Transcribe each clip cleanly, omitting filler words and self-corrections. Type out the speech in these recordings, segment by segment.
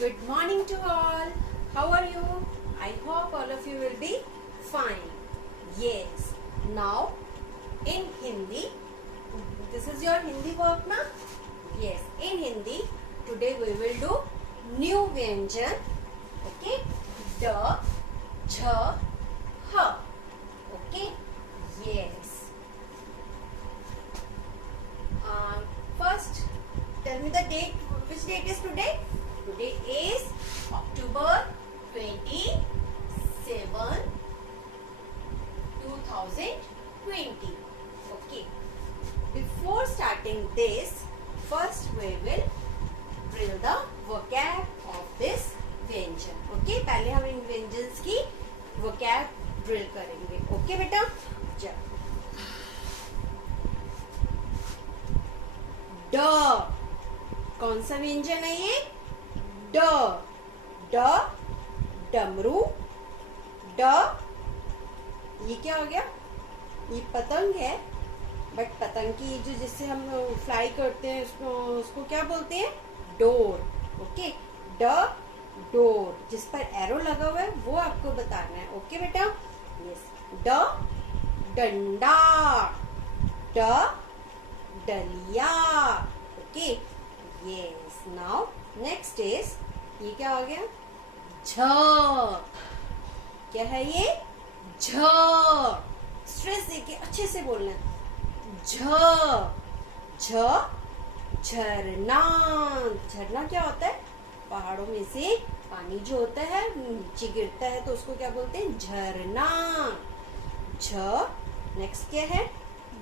Good morning to all. How are you? I hope all of you will be fine. Yes. Now, in Hindi, this is your Hindi work na? Yes. In Hindi, today we will do new Vyanjan. Okay? D, J, H. Okay? Yes. First, tell me the date. Which date is today? Today is October 27, 2020. Okay. Before starting this, first we will drill the vocab of this व्यंजन. Okay. पहले हम इन व्यंजन्स की vocab drill करेंगे. Okay बेटा? चलो. ड कौन सा व्यंजन है ये? ड ड डमरू. ड ये क्या हो गया? ये पतंग है, बट पतंग की जो जिससे हम फ्लाई करते हैं उसको क्या बोलते हैं? डोर. ओके. ड डोर, जिस पर एरो लगा हुआ है वो आपको बताना है. ओके बेटा? यस. ड डंडा. ड डलिया. Okay. Yes. Now next is, ये क्या हो गया? झ. क्या है ये? झ. स्ट्रेस देके अच्छे से बोलना है. झ. झ झरना. झरना क्या होता है? पहाड़ों में से पानी जो होता है नीचे गिरता है तो उसको क्या बोलते हैं? झरना. झ. नेक्स्ट क्या है?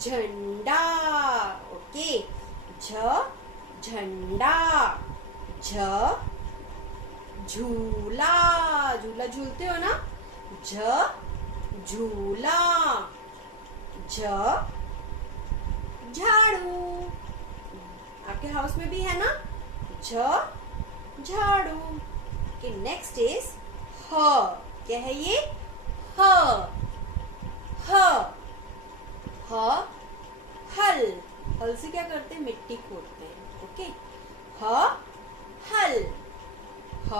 झंडा. ओके. झ झंडा. झ झूला. झूला झूलते हो ना? झ झूला. झ झाड़ू. आपके हाउस में भी है ना? झ झाड़ू. ओके. नेक्स्ट इज ह. क्या है ये? ह. ह ह हल. हल से क्या करते हैं? मिट्टी खोदते हैं. ओके. ह हल. ह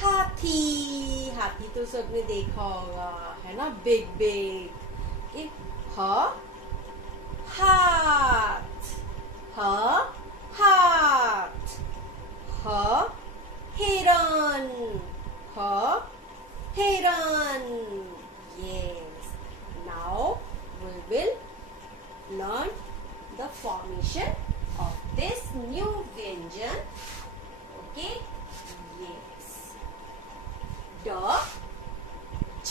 हाथी. हाथी तो सबने देखा होगा, है ना? Big big. ओके. ह हाथ. ह हाथ. ह हिरन. ह हिरन. Yes. Now we will learn the formation of this new Vyanjan. Okay. Yes. D, J,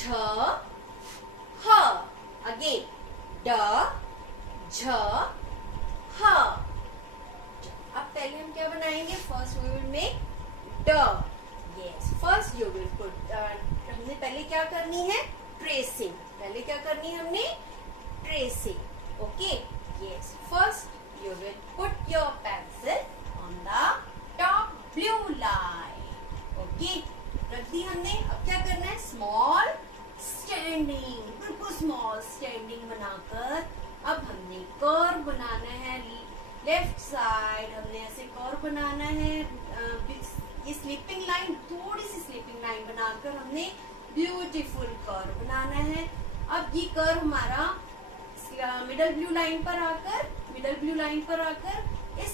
H. Again. D, J, H. अब पहले हम क्या बनाएंगे? First we will make D. Yes. First you will put. हमने पहले क्या करनी है? Tracing. पहले क्या करनी है हमने? Tracing. Okay. Yes. First you will put your pencil on the top blue line. Okay. रख दी हमने. अब क्या करना है? Small standing. बिल्कुल small standing बनाकर अब हमने कर्व बनाना है. लेफ्ट साइड हमने ऐसे कर्व बनाना है. ये स्लीपिंग लाइन, थोड़ी सी स्लीपिंग लाइन बनाकर हमने ब्यूटीफुल कर्व बनाना है. अब ये कर्व हमारा मिडल ब्लू लाइन पर आकर इस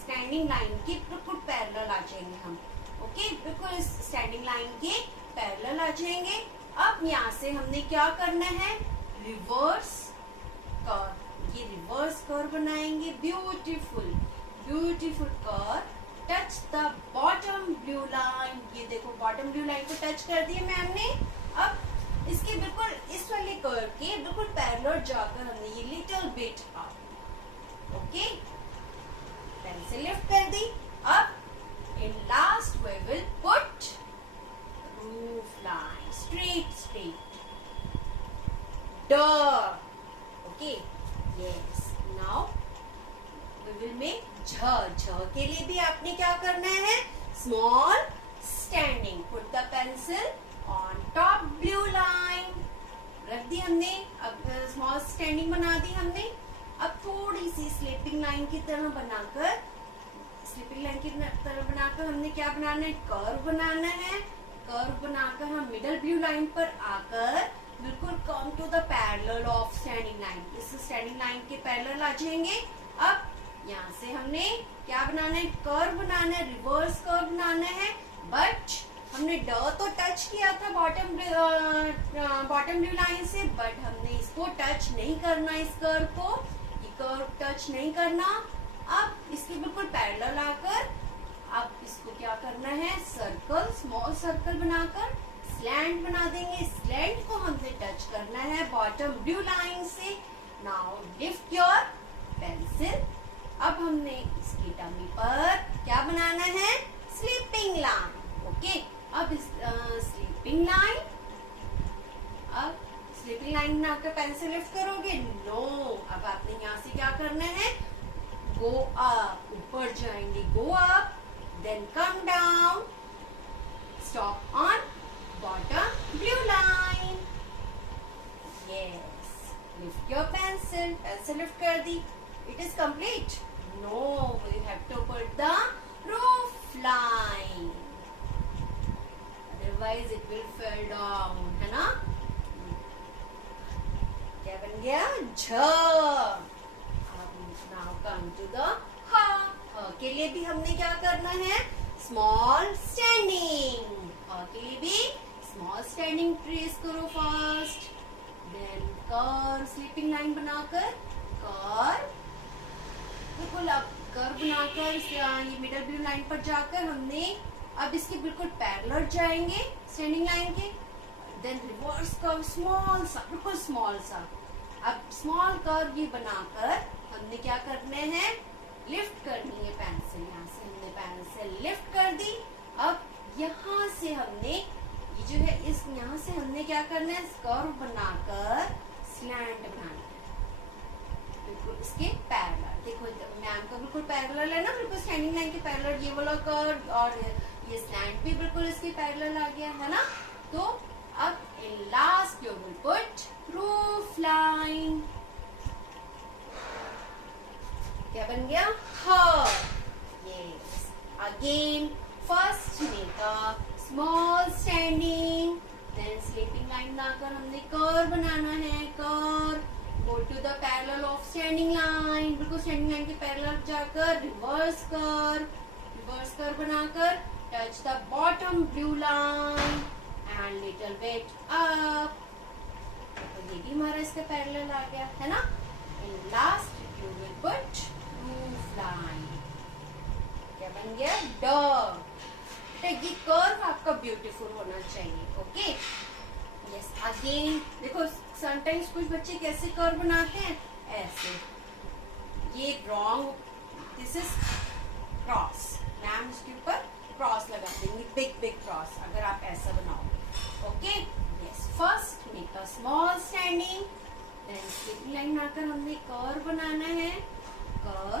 स्टैंडिंग लाइन के बिल्कुल पैरेलल आ जाएंगे हम. ओके. बिल्कुल इस स्टैंडिंग लाइन के पैरेलल आ जाएंगे. अब यहाँ से हमने क्या करना है? Reverse curve. ये रिवर्स कर्व बनाएंगे. Beautiful curve. Touch the bottom blue line. ये देखो बॉटम ब्लू लाइन को टच कर दिया मैम ने. अब इसके बिल्कुल इस वाले कर्व के बिल्कुल पैरेलल जाकर हमने ये little bit up. Okay. Pencil lift कर दी. अब in last we will put roof line. Straight. ड. Okay. Yes. Now we will make झ. झ के लिए भी आपने क्या करना है? Small standing. Put the pencil on top blue line. रख दी हमने. अब स्मॉल स्टैंडिंग बना दी हमने. अब थोड़ी सी स्लीपिंग लाइन की तरह बनाकर स्लीपिंग लाइन की तरह बनाकर हमने क्या बनाना है, कर्व बनाना है। कर्व बनाकर हम मिडल ब्लू लाइन पर आकर बिल्कुल come to the parallel of standing line, इस स्टैंडिंग लाइन के पैरेलल आ जाएंगे। अब यहाँ से हमने क्या बनाना है, कर्व बनाना है, रिवर्स कर्व बनाना है। बट हमने ड तो टच किया था बॉटम ब्लू लाइन से, बट हमने इसको टच नहीं करना, इस कर्व को, ये कर्व टच नहीं करना। अब इसके बिल्कुल पैरेलल आकर अब इसको क्या करना है, सर्कल, स्मॉल सर्कल बनाकर स्लैंट बना देंगे। स्लैंट को हमने टच करना है बॉटम ब्लू लाइन से। Now lift your pencil. अब हमने इसकी टमी पर क्या बनाना है, स्लीपिंग लाइन। ओके, अब इस स्लीपिंग लाइन, अब स्लीपिंग लाइन बनाकर पेंसिल लिफ्ट करोगे, नो। अब आपने यहाँ से क्या करना है, गो अप, ऊपर जाएंगे, go up, then come down, stop on bottom blue line. Yes, lift your pencil, pencil lift कर दी, it is complete. No, we have to put the roof line, otherwise it will fell down, है ना। क्या बन गया, झ। Now come to the ह। ह के लिए भी हमने क्या करना है, स्मॉल स्टैंडिंग। ह के लिए भी स्मॉल स्टैंडिंग ट्रेस करो first, then curve, sleeping line बनाकर कर्व, बिल्कुल अब कर्व बनाकर ये मिडल ब्लू लाइन पर जाकर हमने अब इसके बिल्कुल पैरेलल जाएंगे स्टैंडिंग लाइन के, देन रिवर्स कर्व, स्मॉल सा, बिल्कुल स्मॉल सा। अब स्मॉल कर्व ये बनाकर हमने क्या करने हैं, लिफ्ट करनी है पेंसिल। यहाँ से हमने पेंसिल लिफ्ट कर दी। अब यहाँ से हमने ये जो है, इस यहाँ से हमने क्या करना है, कर्व बनाकर स्लैंट बनाना है, बिल्कुल इसके पैरेलल। देखो मैम का बिल्कुल पैरेलल है ना, बिल्कुल स्टैंडिंग लाइन के पैरेलल ये वाला कर्व, और ये स्लैंट भी बिल्कुल इसके पैरेलल आ गया, है ना। तो अब in last you will put roof line. क्या बन गया, ह। Yes, again first make a small standing, then sleeping line बनाकर हमने कर्व बनाना है, curve, go to the parallel of standing line, बिल्कुल स्टैंडिंग लाइन के पैरेलल जाकर रिवर्स कर्व बनाकर touch the bottom blue line and little bit up. तो ये भी हमारा इसका पैरेलल आ गया, है ना। इन last you will put roof line. क्या बन गया, ड। ये कर्व आपका ब्यूटीफुल होना चाहिए, ओके। यस, अगेन देखो समटाइम्स कुछ बच्चे कैसे कर्व बनाते हैं, ऐसे, ये wrong, this is cross, ma'am इसके ऊपर क्रॉस लगा देंगे, बिग बिग क्रॉस, अगर आप ऐसा बनाओ, okay. Yes, first make a small standing, then sleeping line बनाकर हमने कर्व बनाना है, कर्व,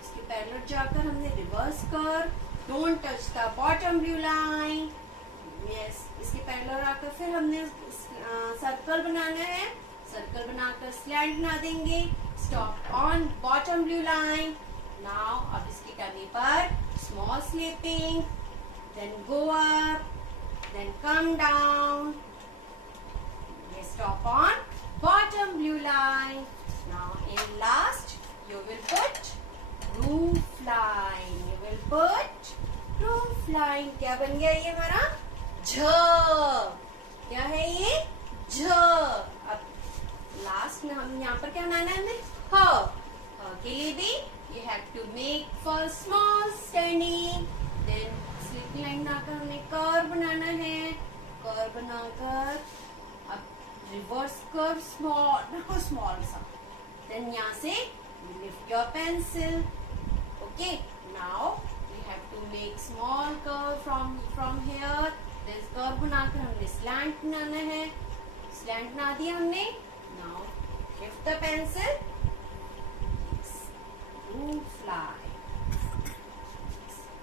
इसके पैरेलल जाकर हमने reverse curve, don't touch the bottom blue line. Yes, इसके पैरेलल आकर फिर हमने सर्कल बनाना है, सर्कल बनाकर स्लैंट बना देंगे, stop on bottom blue line. Now अब इसकी टमी पर small sleeping, then go up, then come down, stop on bottom blue line. Now in last you will put roof line, you will put roof line. क्या बन गया ये हमारा, झ। क्या है ये, झ। अब लास्ट में हम यहाँ पर क्या बनाना है हमें, ह। ह के लिए भी you have to make first small standing, then sleeping line बनाकर हमने कर्व बनाना है, कर्व बनाकर अब रिवर्स कर्व, स्मॉल, बिल्कुल स्मॉल सा, देन यहाँ से lift your pencil, okay. Now we have to make small curve from here, then curve बनाकर हमने स्लैंट बनाना है, स्लैंट बना दिया हमने। Now lift the pencil, roof line,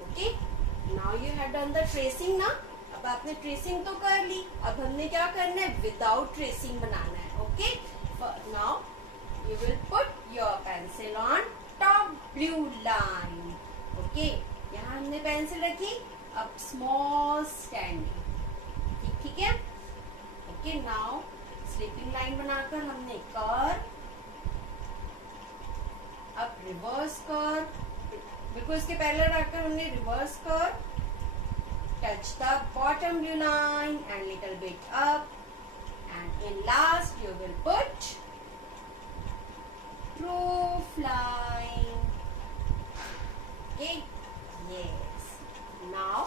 okay. Now you have done the tracing ना, अब आपने ट्रेसिंग तो कर ली, अब हमने क्या करना है, विदाउट ट्रेसिंग बनाना है, okay. Now you will put your pencil on top blue line, okay, यहाँ हमने पेंसिल रखी, अब स्मॉल स्टैंडिंग, ठीक है। ओके, नाउ स्लीपिंग लाइन बनाकर हमने कर, अब रिवर्स कर, बिल्कुल इसके पैरेलल रखकर हमने रिवर्स कर, touch the bottom blue line and little bit up, and in last you will put roof line. Okay, yes. Now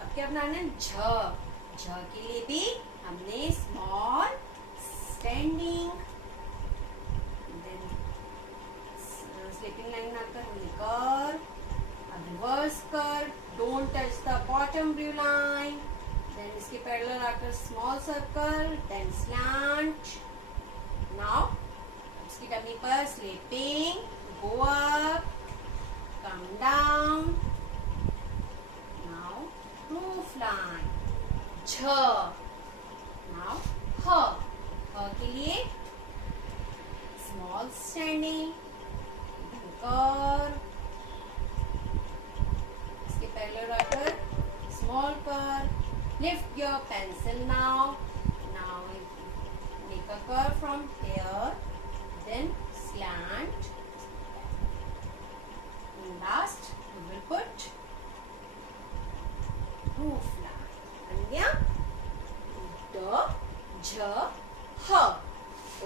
अब क्या बनाना है, झ के लिए भी हमने small standing, then sleeping line बनाकर हमने कर, अब रिवर्स कर, don't touch the bottom blue line, then इसके पैरेलल आकर small circle, then slant. Now इसकी डमी पर sleeping, go up, come down. Now roof line, झ. Now ह के लिए स्मॉल स्टैंडिंग, कर, इसके पैरेलल आकर स्मॉल कर, lift your pencil now make a curve from here, then slant, and last we will put roof line. बन गया ड झ ह.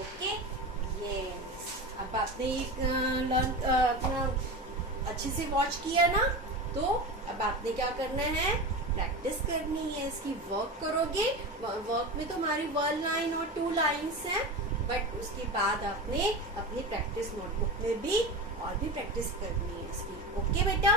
Okay, yes. अब आपने लर्न अच्छे से वॉच किया ना, तो अब आपने क्या करना है, प्रैक्टिस करनी है इसकी. वर्क करोगे, वर्क में तो हमारी 1 लाइन और 2 लाइन्स हैं, बट उसके बाद आपने अपनी प्रैक्टिस नोटबुक में भी और भी प्रैक्टिस करनी है इसकी. ओके बेटा.